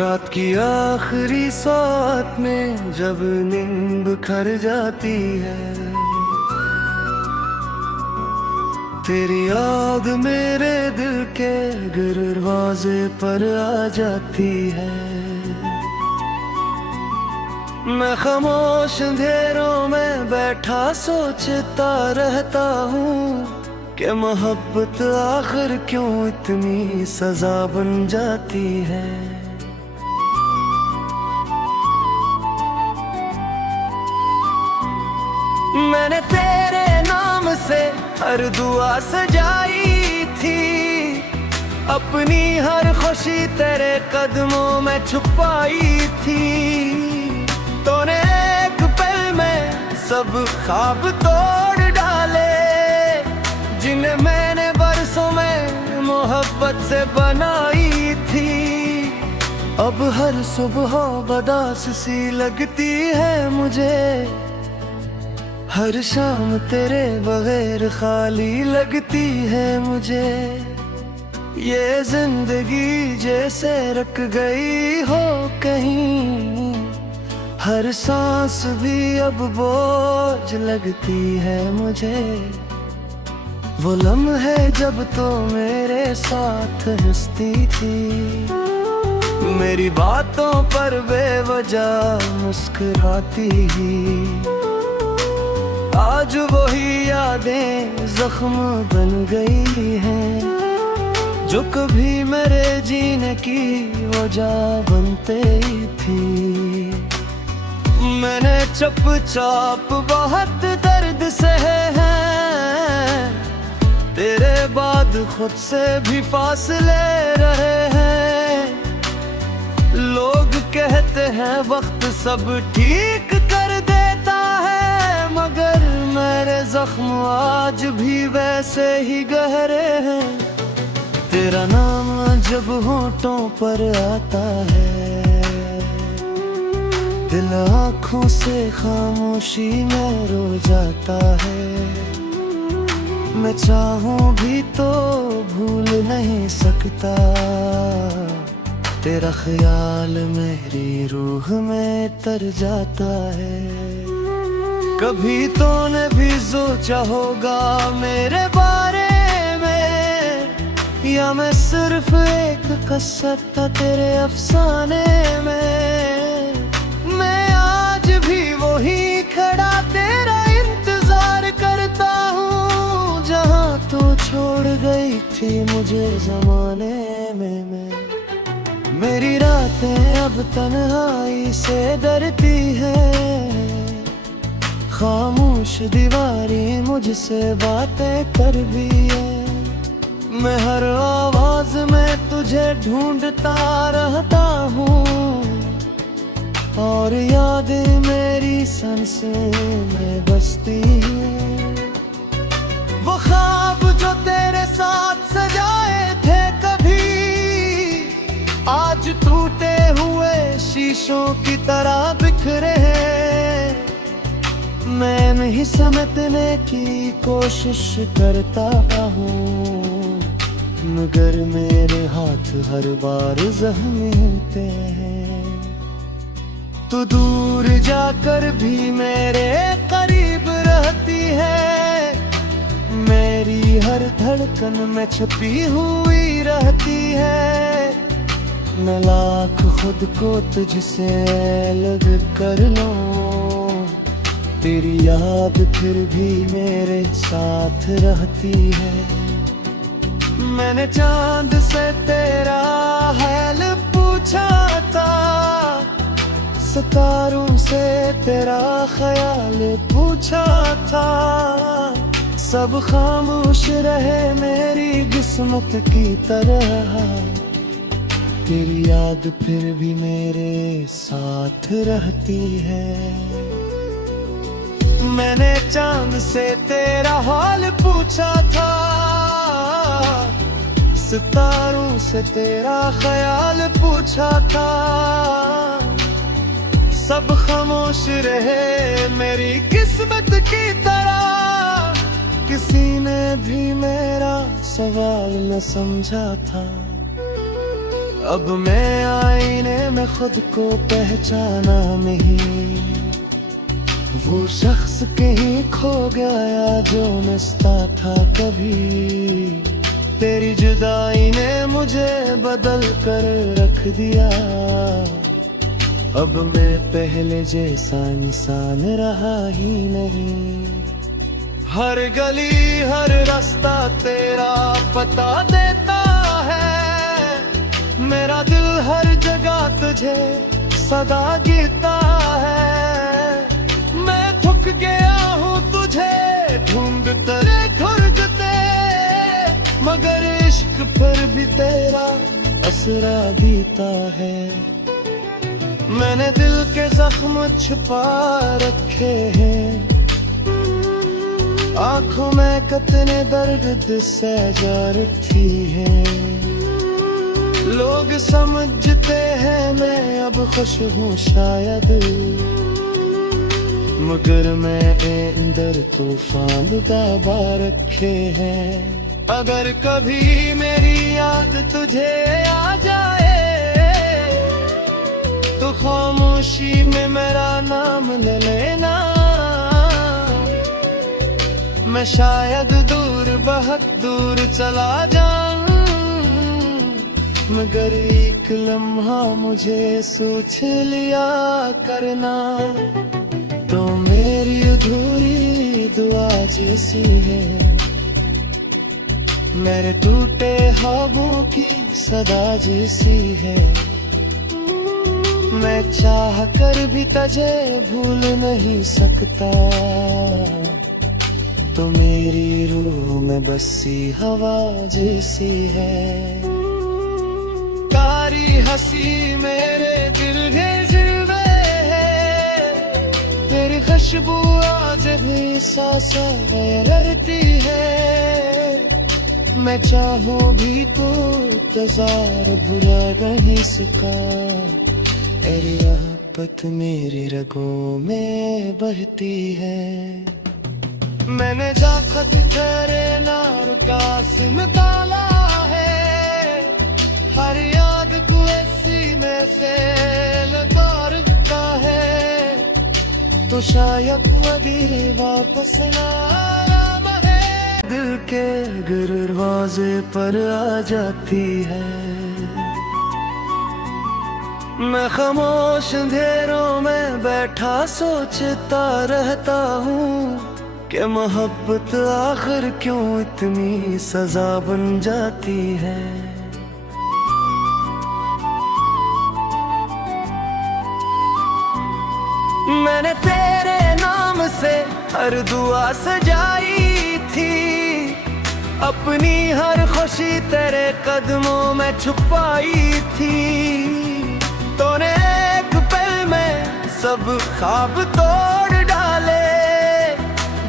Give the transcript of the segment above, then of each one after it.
रात की आखिरी साथ में जब नींद बिखर जाती है, तेरी याद मेरे दिल के दरवाजे पर आ जाती है। मैं खामोश अंधेरों में बैठा सोचता रहता हूँ कि मोहब्बत आखिर क्यों इतनी सजा बन जाती है। मैंने तेरे नाम से हर दुआ सजाई थी, अपनी हर खुशी तेरे कदमों में छुपाई थी। तूने एक पल में सब ख्वाब तोड़ डाले, जिन्हें मैंने बरसों में मोहब्बत से बनाई थी। अब हर सुबह बदास सी लगती है मुझे, हर शाम तेरे बगैर खाली लगती है मुझे। ये जिंदगी जैसे रख गई हो कहीं, हर सांस भी अब बोझ लगती है मुझे। वो लम्हे जब तो मेरे साथ हंसती थी, मेरी बातों पर बेवजह मुस्कुराती ही। आज वही यादें जख्म बन गई हैं, जो कभी मेरे जीने की वजह बनते ही थी। मैंने चुपचाप बहुत दर्द सहे हैं, तेरे बाद खुद से भी फासले रहे हैं। लोग कहते हैं वक्त सब ठीक कर देता है, मगर मेरे जख्म आज भी वैसे ही गहरे हैं। तेरा नाम जब होठों पर आता है, दिल आँखों से खामोशी में रो जाता है। मैं चाहूं भी तो भूल नहीं सकता, तेरा ख्याल मेरी रूह में तर जाता है। कभी तूने भी सोचा होगा मेरे बारे में, या मैं सिर्फ एक कसर था तेरे अफसाने में। मैं आज भी वही खड़ा तेरा इंतजार करता हूँ, जहाँ तू छोड़ गई थी मुझे जमाने में। मेरी रातें अब तन्हाई से डरती है, खामोश दीवारें मुझसे बातें कर भी है। मैं हर आवाज में तुझे ढूंढता रहता हूँ, और यादें मेरी सांसें में बसती है। वो ख्वाब जो तेरे साथ सजाए थे कभी, आज टूटे हुए शीशों की तरह बिखरे हैं। मैं नहीं समझने की कोशिश करता हूँ, मगर मेरे हाथ हर बार जख्मी होते हैं। तू दूर जाकर भी मेरे करीब रहती है, मेरी हर धड़कन में छुपी हुई रहती है। मैं लाख खुद को तुझसे अलग कर लूं, तेरी याद फिर भी मेरे साथ रहती है। मैंने चांद से तेरा हाल पूछा था, सितारों से तेरा ख्याल पूछा था। सब खामोश रहे मेरी किस्मत की तरह, तेरी याद फिर भी मेरे साथ रहती है। मैंने चांद से तेरा हाल पूछा था, सितारों से तेरा ख्याल पूछा था। सब खामोश रहे मेरी किस्मत की तरह, किसी ने भी मेरा सवाल न समझा था। अब मैं आईने में खुद को पहचाना नहीं, वो शख्स कहीं खो गया जो मिलता था कभी। तेरी जुदाई ने मुझे बदल कर रख दिया, अब मैं पहले जैसा इंसान रहा ही नहीं। हर गली हर रास्ता तेरा पता देता है, मेरा दिल हर जगह तुझे सदा गीता है। मैं थक गया हूँ तुझे ढूंढते खुरगते, मगर इश्क पर भी तेरा असरा बीता है। मैंने दिल के जख्म छुपा रखे हैं, आंखों में कितने दर्द सजा रखी है। लोग समझते हैं मैं अब खुश हूँ शायद, मगर मैं अंदर तूफान दबा रखे हैं। अगर कभी मेरी याद तुझे आ जाए तो खामोशी में मेरा नाम ले लेना। मैं शायद दूर बहुत दूर चला जाऊं, मगर एक लम्हा मुझे सोच लिया करना। तो मेरी अधूरी दुआ जैसी है, मेरे टूटे ख्वाबों की सदा जैसी है। मैं चाह कर भी तुझे भूल नहीं सकता, तो मेरी रूह में बसी हवा जैसी है। कारी हंसी मेरे दिल के जिल्वे है, तेरी खुशबू आज भी सांसों में रहती है। मैं चाहूं भी तो इंतजार भुला नहीं सका, तेरी मोहब्बत मेरी रगों में बहती है। मैंने जा खत तेरे नार का सिम ताला है, हर याद को सीने से लगाता है। तो शायद वही वापस ना है, दिल के दरवाजे पर आ जाती है। मैं खामोश अंधेरों में बैठा सोचता रहता हूँ कि मोहब्बत आखिर क्यों इतनी सजा बन जाती है। मैंने तेरे नाम से हर दुआ सजाई थी, अपनी हर खुशी तेरे कदमों में छुपाई थी। तूने एक पल में सब ख्वाब तोड़ डाले,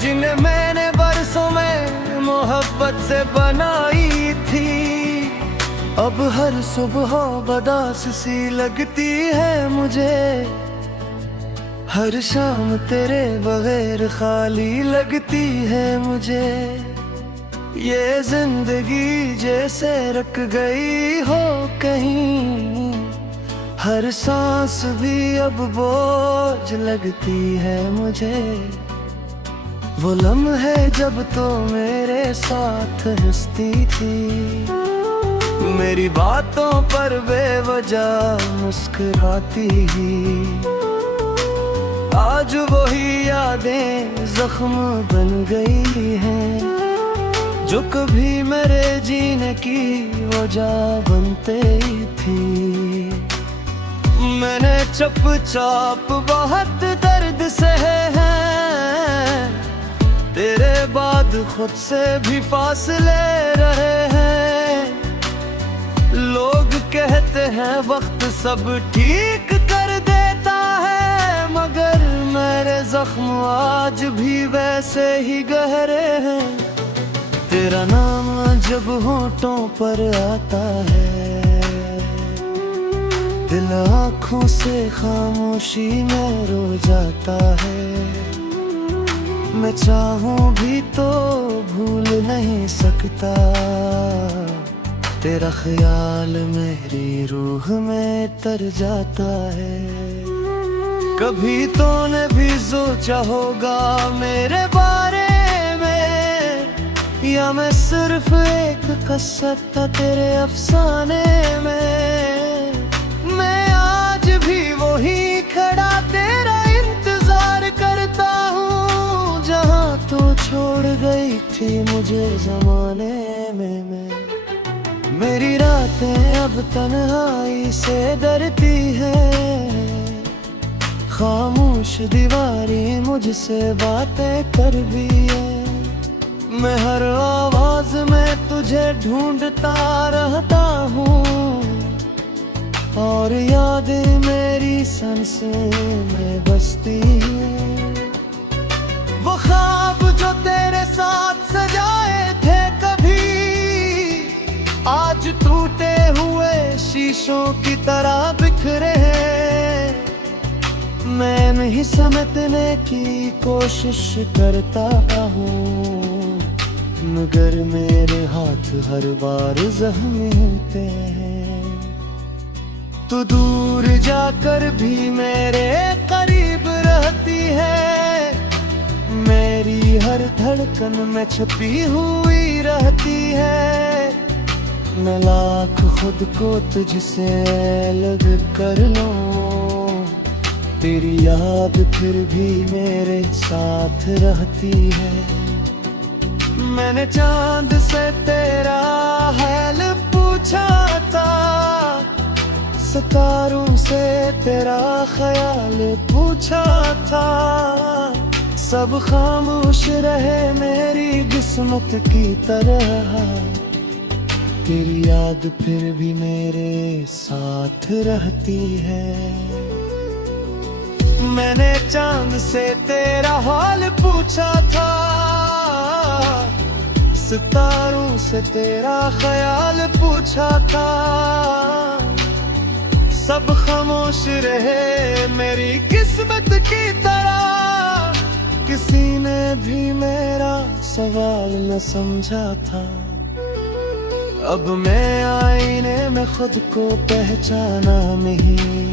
जिन्हें मैंने बरसों में मोहब्बत से बनाई थी। अब हर सुबह बदास सी लगती है मुझे, हर शाम तेरे बगैर खाली लगती है मुझे। ये जिंदगी जैसे रख गई हो कहीं, हर सांस भी अब बोझ लगती है मुझे। वो लम्हे जब तो मेरे साथ हंसती थी, मेरी बातों पर बेवजह मुस्कुराती ही। आज वही यादें जख्म बन गई हैं, जो कभी मेरे जीने की वजह बनते ही थी। मैंने चुपचाप बहुत दर्द सहे हैं, तेरे बाद खुद से भी फासले रहे हैं। लोग कहते हैं वक्त सब ठीक कर देता है, मगर मेरे जख्म आज भी वैसे ही गहरे हैं। तेरा नाम जब होठों पर आता है, दिल आँखों से खामोशी में रो जाता है। मैं चाहूं भी तो भूल नहीं सकता, तेरा ख्याल मेरी रूह में तर जाता है। कभी तूने भी सोचा होगा मेरे बारे में, या मैं सिर्फ एक कसर था तेरे अफसाने में। मैं आज भी वही खड़ा तेरा इंतजार करता हूँ, जहाँ तू छोड़ गई थी मुझे ज़माने में। मेरी रातें अब तन्हाई से डरती है, खामोश दीवारें मुझसे बातें कर भी है। मैं हर आवाज में तुझे ढूंढता रहता हूँ, और यादें मेरी सांसें में बसती है। वो ख्वाब जो तेरे साथ सजाए थे कभी, आज टूटे हुए शीशों की तरह बिखरे हैं। मैं नहीं समझने की कोशिश करता हूँ, मगर मेरे हाथ हर बार जख्मी होते हैं। तू दूर जाकर भी मेरे करीब रहती है, मेरी हर धड़कन में छुपी हुई रहती है। मैं लाख खुद को तुझसे अलग कर लूं, तेरी याद फिर भी मेरे साथ रहती है। मैंने चांद से तेरा हाल पूछा था, सितारों से तेरा ख्याल पूछा था। सब खामोश रहे मेरी किस्मत की तरह, तेरी याद फिर भी मेरे साथ रहती है। मैंने चांद से तेरा हाल पूछा था, सितारों से तेरा ख्याल पूछा था। सब खामोश रहे मेरी किस्मत की तरह, किसी ने भी मेरा सवाल न समझा था। अब मैं आईने में खुद को पहचाना नहीं,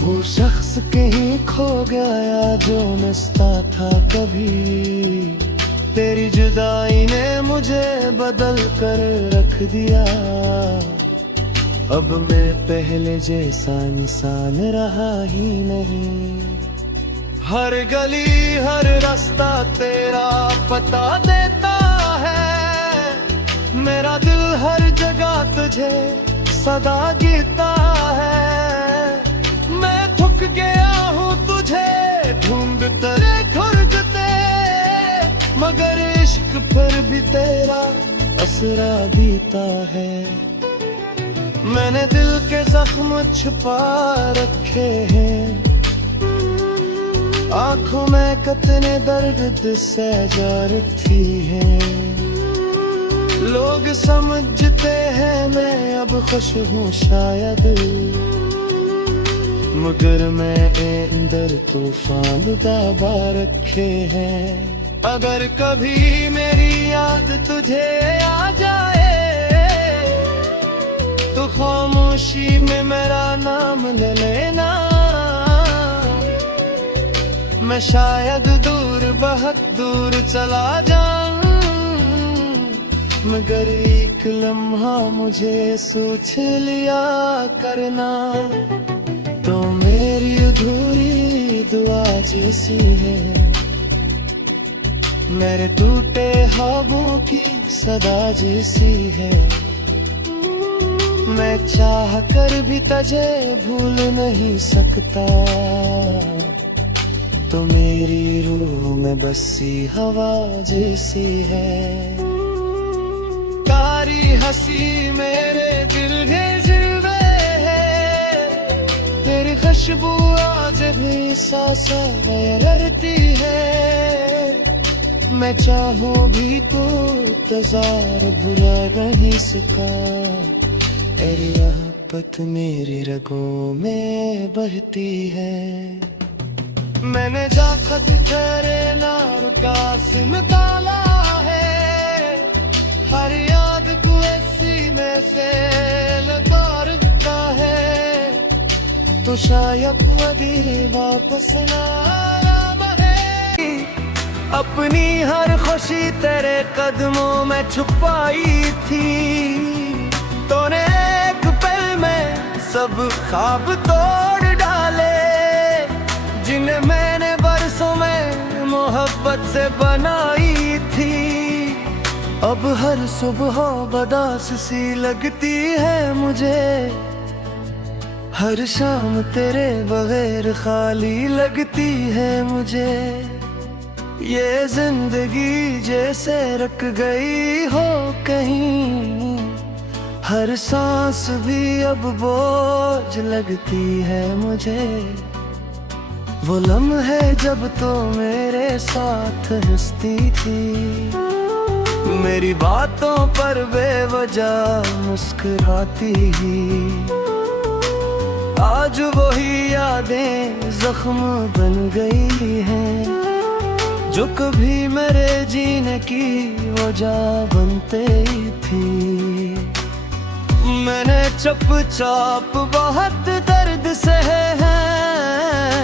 वो शख्स कहीं खो गया जो मिलता था कभी। तेरी जुदाई ने मुझे बदल कर रख दिया, अब मैं पहले जैसा इंसान रहा ही नहीं। हर गली हर रास्ता तेरा पता देता है, मेरा दिल हर जगह तुझे सदा गिरता है। मैं थक गया हूँ तुझे ढूंढते खोजते, मगर इश्क पर भी तेरा असरा बीता है। मैंने दिल के जख्म छुपा रखे हैं, आंखों में कितने दर्द सजा रखी है। लोग समझते हैं मैं अब खुश हूँ शायद, मगर मैं अंदर तूफान दबा रखे हैं। अगर कभी मेरी याद तुझे आ जाए, तो खामोशी में मेरा नाम ले लेना। मैं शायद दूर बहुत दूर चला जाऊं, मगर एक लम्हा मुझे सोच लिया करना। तो मेरी अधूरी दुआ जैसी है, मेरे टूटे ख्वाबों की सदा जैसी है। मैं चाह कर भी तुझे भूल नहीं सकता, तो मेरी रूह में बसी हवा जैसी है। कारी हंसी मेरे दिल के जिल्वे है, तेरी खुशबू आज भी सांसों में रहती है। मैं चाहूं भी तो तजार भुला नहीं सका, तेरी मोहब्बत मेरी रगों में बहती है। मैंने जा खत तेरे नाम का सिम ताला है, हर याद को ऐसी जैसे दौड़ता है तो शायद कभी वापस ना आए। अपनी हर खुशी तेरे कदमों में छुपाई थी, तूने एक पल में सब ख्वाब तोड़ डाले जिन्हें मैंने बरसों में मोहब्बत से बनाई थी। अब हर सुबह बदास सी लगती है मुझे, हर शाम तेरे बगैर खाली लगती है मुझे। ये जिंदगी जैसे रख गई हो कहीं, हर सांस भी अब बोझ लगती है मुझे। वो लम्हे जब तो मेरे साथ हंसती थी, मेरी बातों पर बेवजह मुस्कुराती ही। आज वही यादें जख्म बन गई हैं, जो कभी मेरे जीने की वजह बनते ही थी। मैंने चुपचाप बहुत दर्द सहे हैं,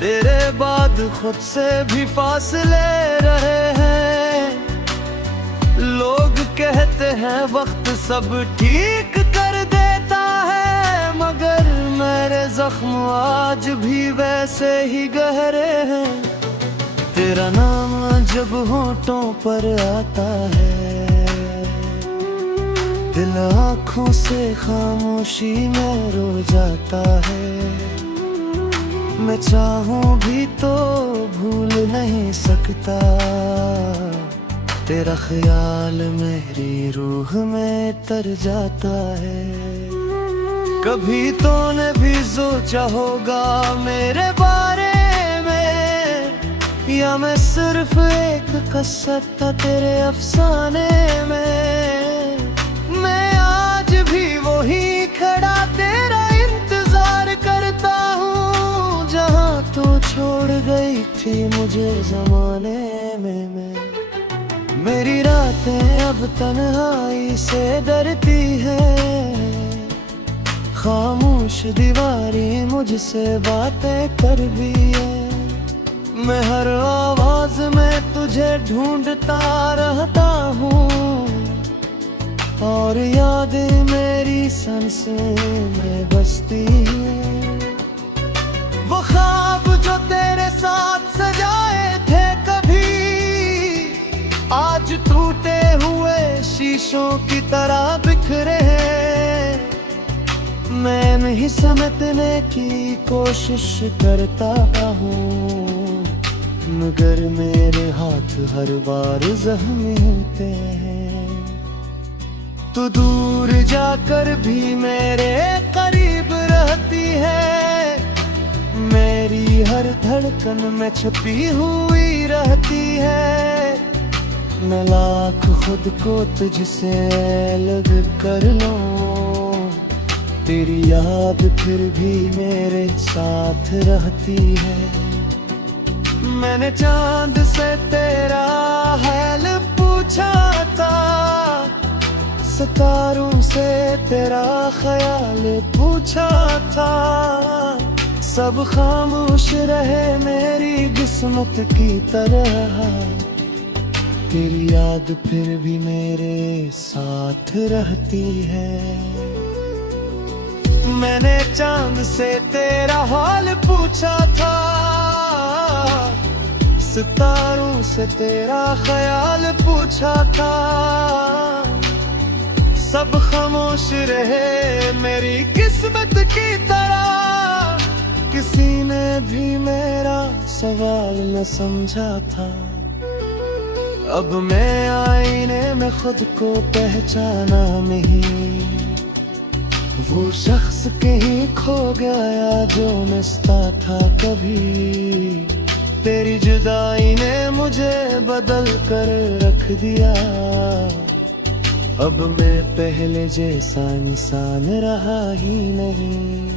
तेरे बाद खुद से भी फासले रहे हैं। लोग कहते हैं वक्त सब ठीक कर देता है, मगर मेरे जख्म आज भी वैसे ही गहरे हैं। तेरा नाम जब होठों पर आता है, दिल आँखों से खामोशी में रो जाता है। मैं चाहूं भी तो भूल नहीं सकता, तेरा ख्याल मेरी रूह में तर जाता है। कभी तूने भी सोचा होगा मेरे बारे में, या मैं सिर्फ एक कसर था तेरे अफसाने में। मैं आज भी वही खड़ा तेरा इंतजार करता हूँ, जहाँ तो छोड़ गई थी मुझे जमाने में। मेरी रातें अब तन्हाई से डरती है, खामोश दीवारें मुझसे बातें कर भी है। मैं हर आवाज में तुझे ढूंढता रहता हूँ, और यादें मेरी सांसें में बसती है। वो ख्वाब जो तेरे साथ सजाए थे कभी, आज टूटे हुए शीशों की तरह बिखरे हैं। मैं नहीं समझने की कोशिश करता हूँ, मगर मेरे हाथ हर बार जख्मी होते हैं। तू दूर जाकर भी मेरे करीब रहती है, मेरी हर धड़कन में छुपी हुई रहती है। मैं लाख खुद को तुझसे अलग कर लूं, तेरी याद फिर भी मेरे साथ रहती है। मैंने चांद से तेरा हाल पूछा था, सितारों से तेरा ख्याल पूछा था। सब खामोश रहे मेरी किस्मत की तरह, तेरी याद फिर भी मेरे साथ रहती है। मैंने चांद से तेरा हाल पूछा था, सितारों से तेरा ख्याल पूछा था। सब खामोश रहे मेरी किस्मत की तरह, किसी ने भी मेरा सवाल न समझा था। अब मैं आईने में खुद को पहचाना नहीं, वो शख्स कहीं खो गया जो मिलता था कभी। तेरी जुदाई ने मुझे बदल कर रख दिया, अब मैं पहले जैसा इंसान रहा ही नहीं।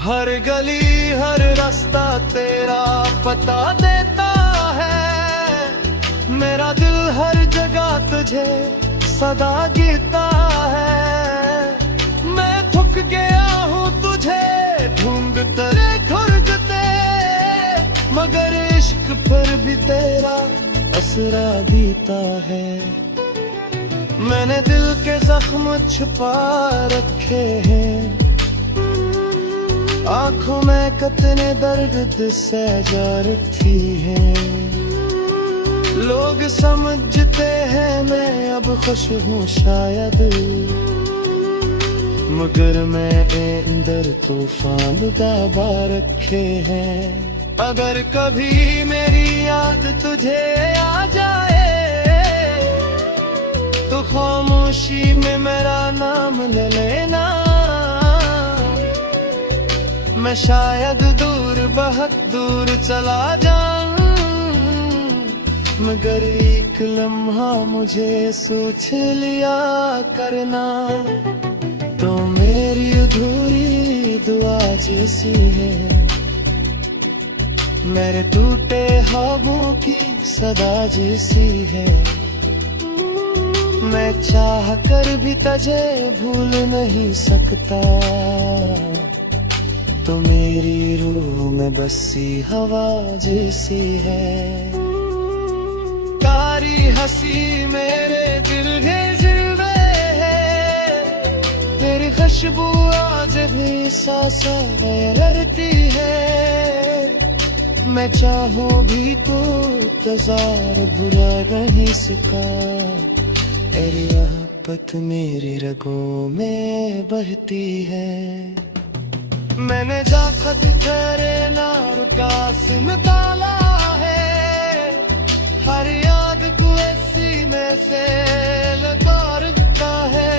हर गली हर रास्ता तेरा पता देता है, मेरा दिल हर जगह तुझे सदा गीता है। गया हूँ तुझे ढूंढते खोजते, मगर इश्क पर भी तेरा असरा बीता है। मैंने दिल के जख्म छुपा रखे हैं, आंखों में कितने दर्द सजारती है। लोग समझते हैं मैं अब खुश हूँ शायद, मगर मैं अंदर तूफान दबा रखे हैं। अगर कभी मेरी याद तुझे आ जाए तो खामोशी में मेरा नाम ले लेना। मैं शायद दूर बहुत दूर चला जाऊं, मगर एक लम्हा मुझे सोच लिया करना। तो मेरी अधूरी दुआ जैसी है, मेरे टूटे ख्वाबों की सदा जैसी है। मैं चाह कर भी तुझे भूल नहीं सकता, तो मेरी रूह में बसी हवा जैसी है। कारी हंसी मेरे दिल के जिल्वे है, तेरी खुशबू आज भी सांसों में रहती है। मैं चाहूं भी तो तजार भुला नहीं सका, तेरी मोहब्बत मेरी रगों में बहती है। मैंने जा खत तेरे नार का सिम ताला है, हर याद को सीने से लगाता है।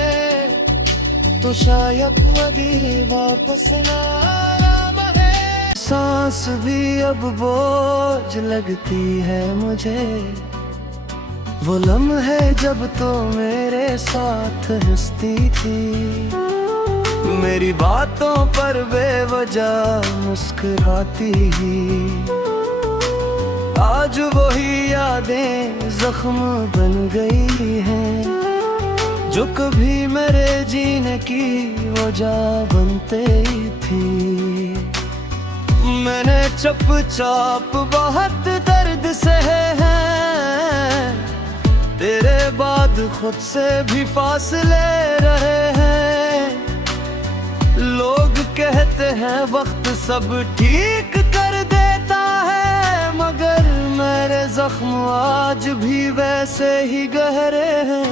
तो शायद कभी वापस ना आए, सांस भी अब बोझ लगती है मुझे। वो लम्हे जब तो मेरे साथ हंसती थी, मेरी बातों पर बेवजह मुस्कुराती ही। आज वही यादें जख्म बन गई हैं, जो कभी मेरे जीने की वजह बनते ही थी। मैंने चुपचाप बहुत दर्द सहे हैं, तेरे बाद खुद से भी फासले रहे हैं। लोग कहते हैं वक्त सब ठीक कर देता है, मगर मेरे जख्म आज भी वैसे ही गहरे हैं।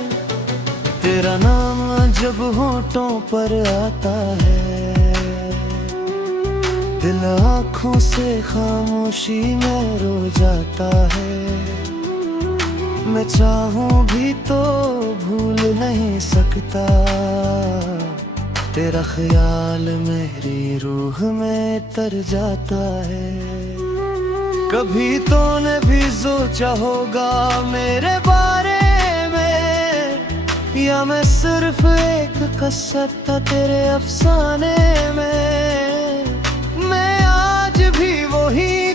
तेरा नाम जब होठों पर आता है, दिल आँखों से खामोशी में रो जाता है। मैं चाहूं भी तो भूल नहीं सकता, तेरा ख्याल मेरी रूह में तर जाता है। कभी तूने भी सोचा होगा मेरे बारे में, या मैं सिर्फ एक कसर था तेरे अफसाने में। मैं आज भी वही